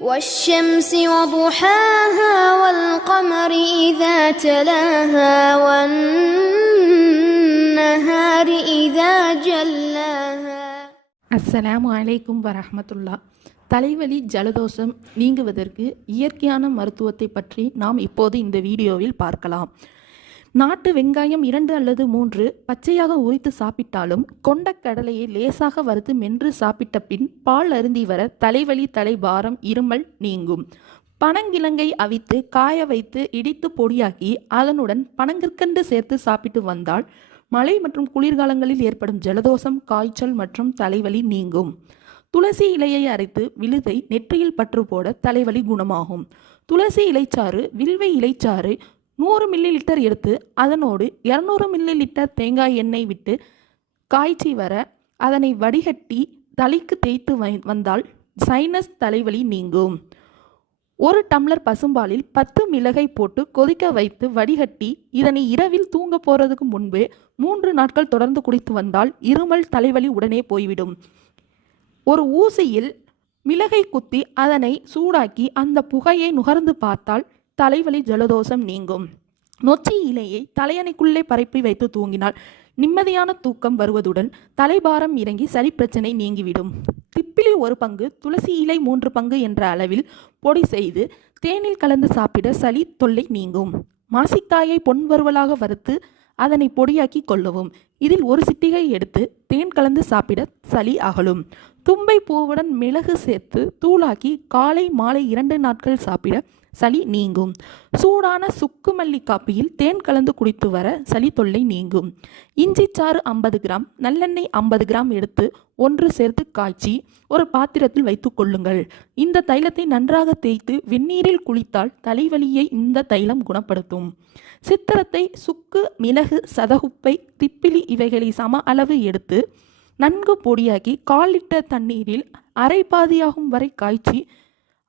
والشمس وضحاها والقمر إذا تلاها والنهار إذا جلاها அஸ்ஸலாமு அலைக்கும் வரஹ்மத்துல்லா தலைவலி ஜலதோஷம் நீங்குவதற்கு இயற்கையான மருத்துவத்தை பற்றி நாம் இப்போது இந்த வீடியோவில் பார்க்கலாம் நாட்டு வெங்காயம் இரண்டு அல்லது மூன்று பச்சையாக உரித்து சாப்பிட்டாலும் கொண்ட கடலையை லேசாக வறுத்து மென்று சாப்பிட்ட பின் பால் அருந்தி வர தலைவலி தலைபாரம் இருமல் நீங்கும். பனங்கிழங்கை அவித்து காய வைத்து இடித்து பொடியாக்கி அதனுடன் பனங்கற்கண்டு சேர்த்து சாப்பிட்டு வந்தால் மழை மற்றும் குளிர்காலங்களில் ஏற்படும் ஜலதோஷம் காய்ச்சல் மற்றும் தலைவலி நீங்கும். துளசி இலையை அரைத்து விழுதை நெற்றியில் பற்று போட தலைவலி குணமாகும். துளசி இலைச்சாறு வில்வை இலைச்சாறு நூறு மில்லி லிட்டர் எடுத்து அதனோடு இரநூறு மில்லி லிட்டர் தேங்காய் எண்ணெய் விட்டு காய்ச்சி வர அதனை வடிகட்டி தலைக்கு தேய்த்து வந்தால் சைனஸ் தலைவலி நீங்கும். ஒரு டம்ளர் பசும்பாலில் பத்து மிளகை போட்டு கொதிக்க வைத்து வடிகட்டி இதனை இரவில் தூங்க போகிறதுக்கு முன்பே மூன்று நாட்கள் தொடர்ந்து குடித்து வந்தால் இருமல் தலைவலி உடனே போய்விடும். ஒரு ஊசியில் மிளகை குத்தி அதனை சூடாக்கி அந்த புகையை நுகர்ந்து பார்த்தால் தலைவலி ஜலதோஷம் நீங்கும். நொச்சி இலையை தலையணைக்குள்ளே பரப்பி வைத்து தூங்கினால் நிம்மதியான தூக்கம் வருவதுடன் தலைபாரம் இறங்கி சளி பிரச்சனை நீங்கிவிடும். திப்பிலி ஒரு பங்கு துளசி இலை மூன்று பங்கு என்ற அளவில் பொடி செய்து தேனில் கலந்து சாப்பிட சளி தொல்லை நீங்கும். மாசிக்காயை பொன் வறுவலாக வறுத்து அதனை பொடியாக்கி கொள்ளவும். இதில் ஒரு சிட்டிகை எடுத்து தேன் கலந்து சாப்பிட சளி அகலும். தும்பை பூவுடன் மிளகு சேர்த்து தூளாக்கி காலை மாலை இரண்டு நாட்கள் சாப்பிட சளி நீங்கும். சூடான சுக்கு மல்லி காப்பியில் தேன் கலந்து குடித்து வர சளி தொல்லை நீங்கும். இஞ்சி சாறு ஐம்பது கிராம் நல்லெண்ணெய் ஐம்பது கிராம் எடுத்து ஒன்று சேர்த்து காய்ச்சி ஒரு பாத்திரத்தில் வைத்து கொள்ளுங்கள். இந்த தைலத்தை நன்றாக தேய்த்து வெந்நீரில் குளித்தால் தலைவலியை இந்த தைலம் குணப்படுத்தும். சித்திரத்தை சுக்கு மிளகு சதகுப்பை திப்பிலி இவைகளை சம அளவு எடுத்து நன்கு பொடியாக்கி கால் லிட்டர் தண்ணீரில் அரை பாதியாகும் வரை காய்ச்சி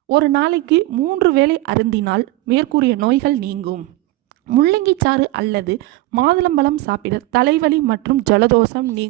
ஒரு நாளைக்கு மூன்று வேளை அருந்தினால் மேற்கூறிய நோய்கள் நீங்கும். முள்ளங்கி சாறு அல்லது மாதுளம்பழம் சாப்பிட தலைவலி மற்றும் ஜலதோஷம் நீ